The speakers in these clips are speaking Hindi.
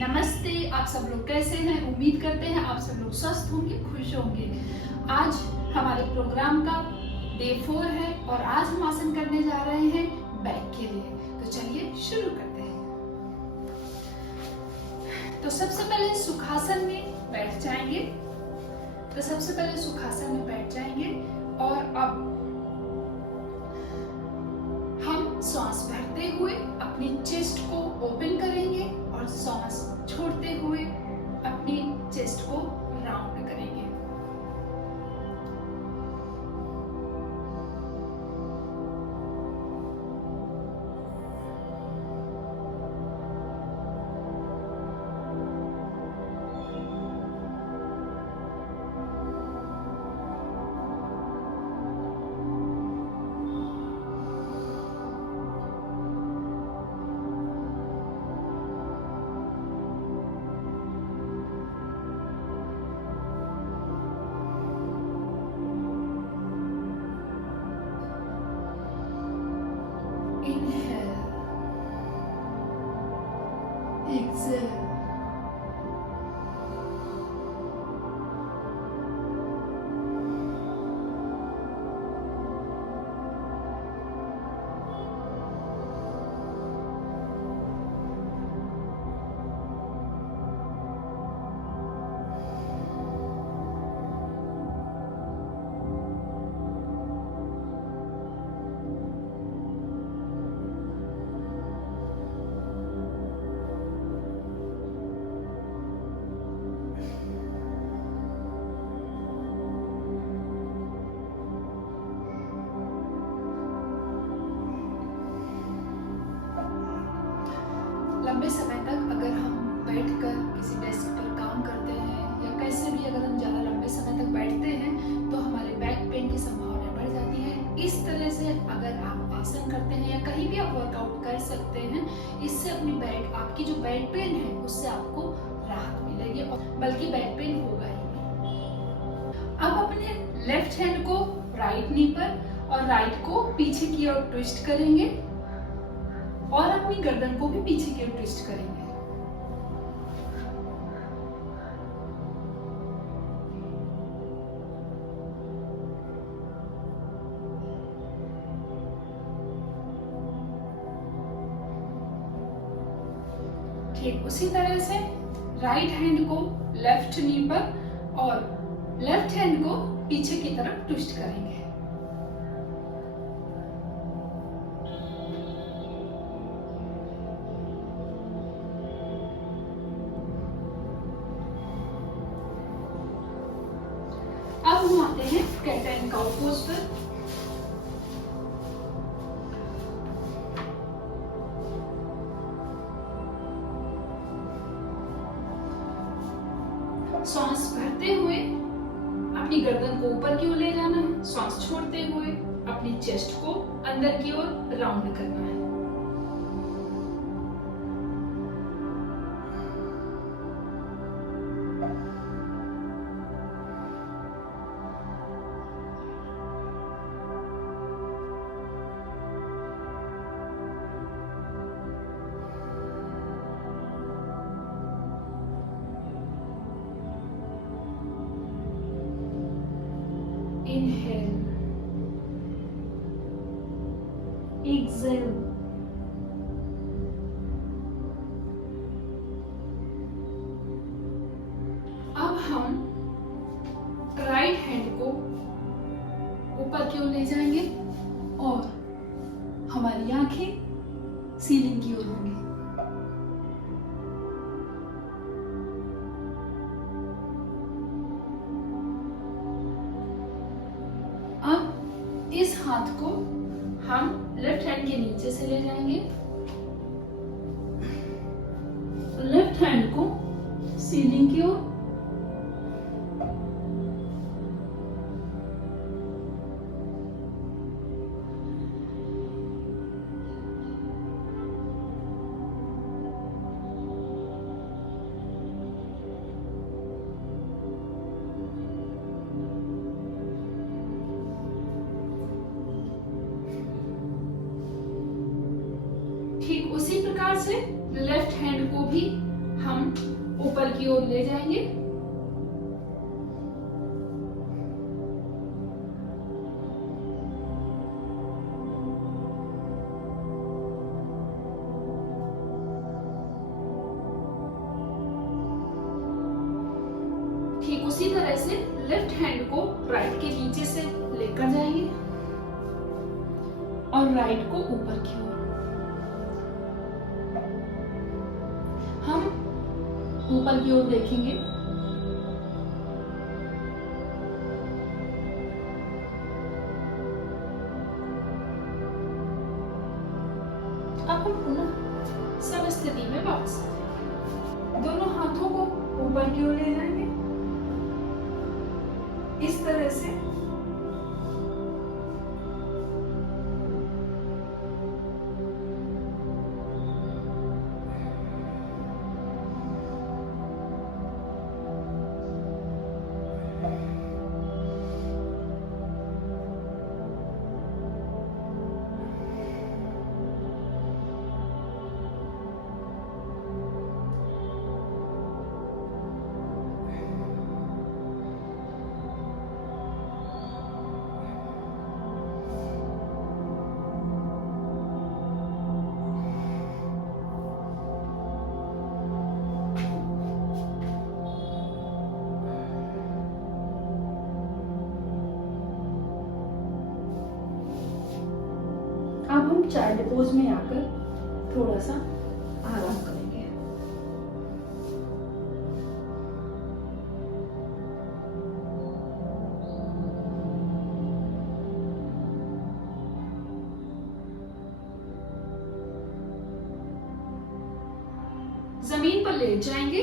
नमस्ते, आप सब लोग कैसे हैं? उम्मीद करते हैं आप सब लोग स्वस्थ होंगे, खुश होंगे। आज हमारे प्रोग्राम का डे 4 है और आज हम आसन करने जा रहे हैं बैक के लिए। तो चलिए शुरू करते हैं। तो सबसे पहले सुखासन में बैठ जाएंगे। और अब हम सांस भरते हुए अपनी चेस्ट को ओपन करेंगे और सांस छोड़ते हुए अपनी चेस्ट को राउंड करेंगे। Inhale, exhale. लंबे समय तक अगर हम बैठकर किसी डेस्क पर काम करते हैं या कैसे भी अगर हम ज़्यादा लंबे समय तक बैठते हैं तो हमारे बैक पेन की संभावना बढ़ जाती है। इस तरह से अगर आप आसन करते हैं या कहीं भी आप वर्कआउट कर सकते हैं, इससे अपनी आपकी जो बैक पेन है उससे आपको राहत मिलेगी और बल्कि बैक पेन होगा ही नहीं। अब अपने लेफ्ट हैंड को राइट नी पर और राइट को पीछे की ओर ट्विस्ट करेंगे और अपनी गर्दन को भी पीछे की ओर ट्विस्ट करेंगे। ठीक उसी तरह से राइट हैंड को लेफ्ट नी पर और लेफ्ट हैंड को पीछे की तरफ ट्विस्ट करेंगे। अब हम आते हैं कैट एंड काउ पोज पर। सांस भरते हुए अपनी गर्दन को ऊपर की ओर ले जाना है, सांस छोड़ते हुए अपनी चेस्ट को अंदर की ओर राउंड करना है। Inhale, exhale. अब हम राइट हैंड को ऊपर की ओर ले जाएंगे और हमारी आंखें सीलिंग की ओर होंगी। अब इस हाथ को हम लेफ्ट हैंड के नीचे से ले जाएंगे, लेफ्ट हैंड को सीलिंग की ओर ठीक उसी प्रकार से लेफ्ट हैंड को भी हम ऊपर की ओर ले जाएंगे। ठीक उसी तरह से लेफ्ट हैंड को राइट के नीचे से लेकर जाएंगे और राइट को ऊपर की ओर। हम ऊपर की ओर देखेंगे। अब हम पुनः सम स्थिति में वापस दोनों हाथों को ऊपर की ओर ले जाएंगे इस तरह से। अब हम चाइल्ड पोज में आकर थोड़ा सा आराम करेंगे। जमीन पर लेट जाएंगे।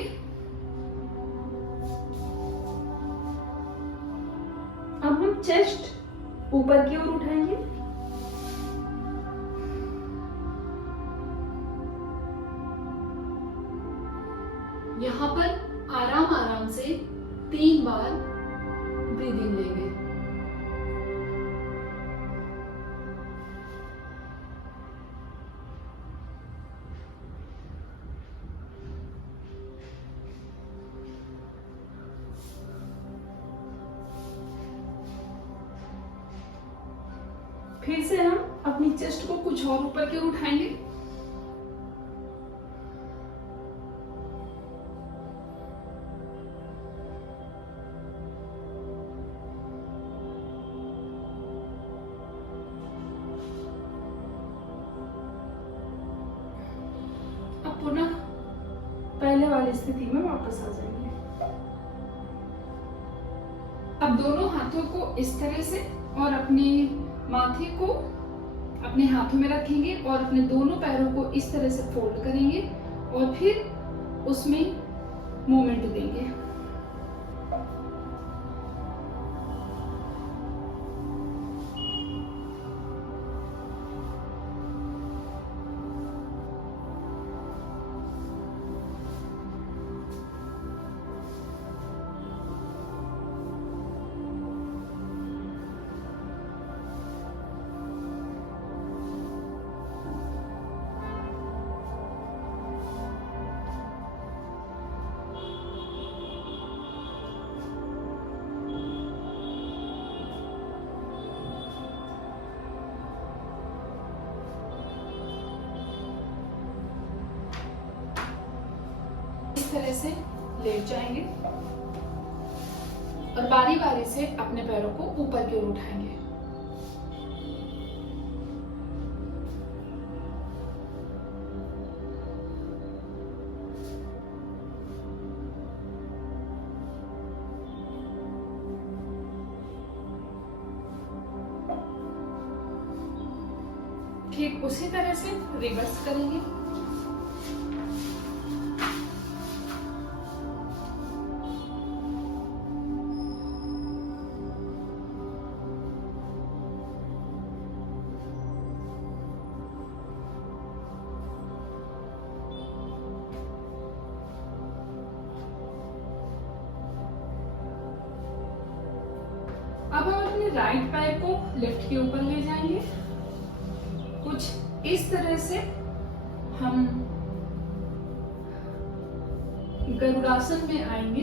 अब हम चेस्ट ऊपर की ओर उठाएंगे। यहाँ पर आराम आराम से 3 बार ब्रीदिंग लेंगे। फिर से हम अपनी चेस्ट को कुछ और ऊपर की ओर उठाएंगे। पुनः पहले वाली स्थिति में वापस आ जाएंगे। अब दोनों हाथों को इस तरह से और अपने माथे को अपने हाथों में रखेंगे और अपने दोनों पैरों को इस तरह से फोल्ड करेंगे और फिर उसमें मूवमेंट देंगे। इस तरह से लेट जाएंगे और बारी बारी से अपने पैरों को ऊपर की ओर उठाएंगे। ठीक उसी तरह से रिवर्स करेंगे। अब हम अपने राइट पैर को लेफ्ट के ऊपर ले जाएंगे। कुछ इस तरह से हम गरुड़ासन में आएंगे।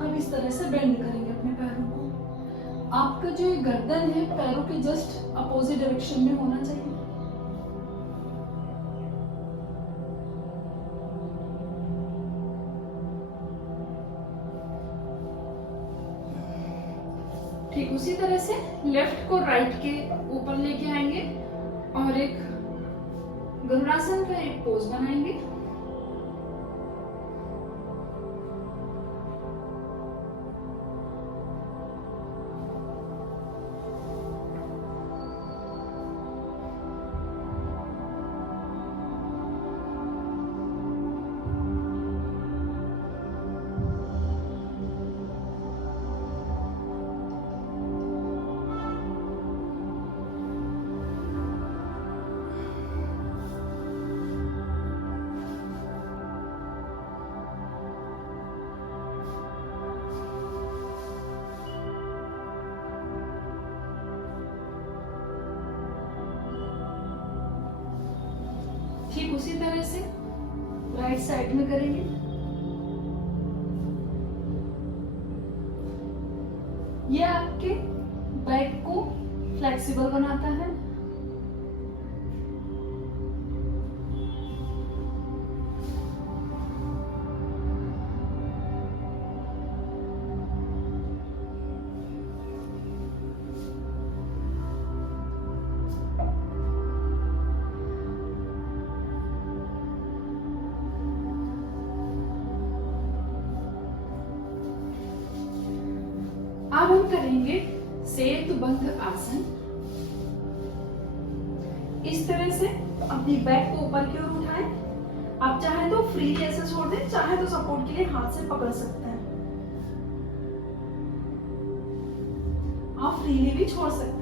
अब इस तरह से बेंड करेंगे अपने पैरों को। आपका जो ये गर्दन है पैरों के जस्ट अपोजिट डायरेक्शन में होना चाहिए। ठीक उसी तरह से लेफ्ट को राइट के ऊपर लेके आएंगे और एक गरुड़ासन का एक पोज बनाएंगे। ठीक उसी तरह से राइट साइड में करेंगे। ये आपके बैक को फ्लेक्सिबल बनाता है। अब हम करेंगे सेतुबंध आसन। इस तरह से अपनी बैक को ऊपर की ओर उठाएं। आप चाहे तो फ्रीली ऐसे छोड़ दें, चाहे तो सपोर्ट के लिए हाथ से पकड़ सकते हैं। आप फ्रीली भी छोड़ सकते हैं।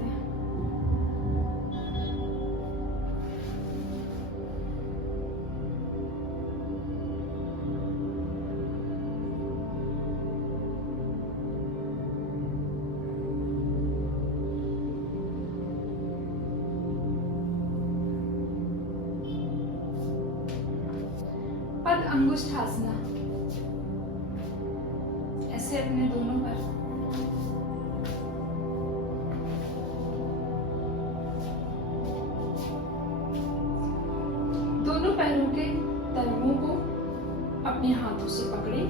पद अंगुष्ठासना। ऐसे अपने दोनों पैर दोनों पैरों के तलवों को अपने हाथों से पकड़े।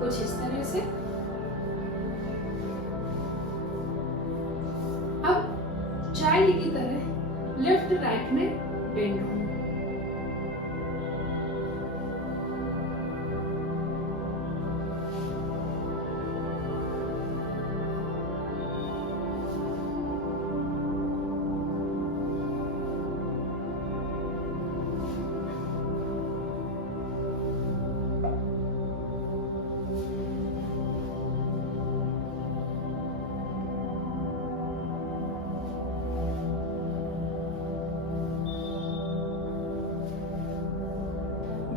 कुछ इस तरह से। अब चाइल्ड की तरह लेफ्ट राइट में बेंड हो।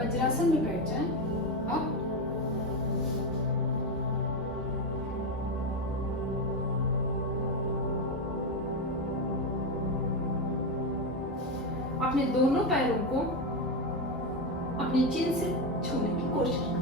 वज्रासन में बैठ जाएं। अब अपने दोनों पैरों को अपनी चिन से छूने की कोशिश करें।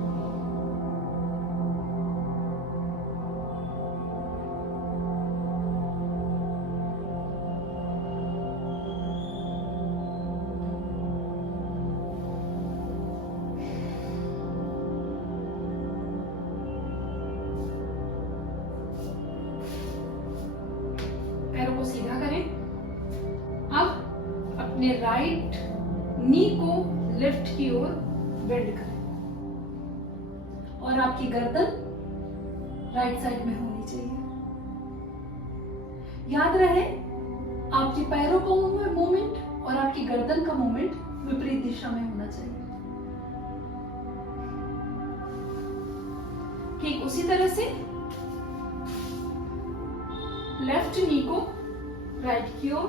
पैरों को सीधा करें। अब अपने राइट नी को लेफ्ट की ओर बेंड करें और आपकी गर्दन राइट साइड में होनी चाहिए। याद रहे आपके पैरों का मूवमेंट और आपकी गर्दन का मूवमेंट विपरीत दिशा में होना चाहिए। ठीक उसी तरह से लेफ्ट नी को राइट की ओर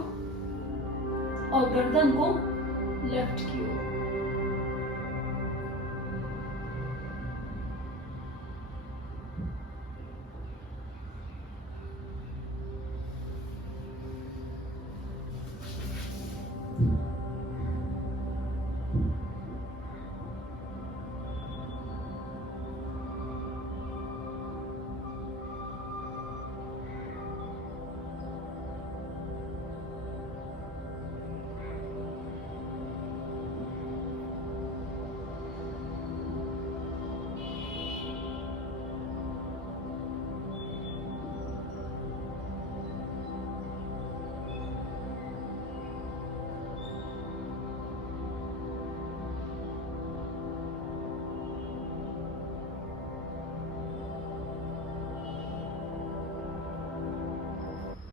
और गर्दन को लेफ्ट की ओर।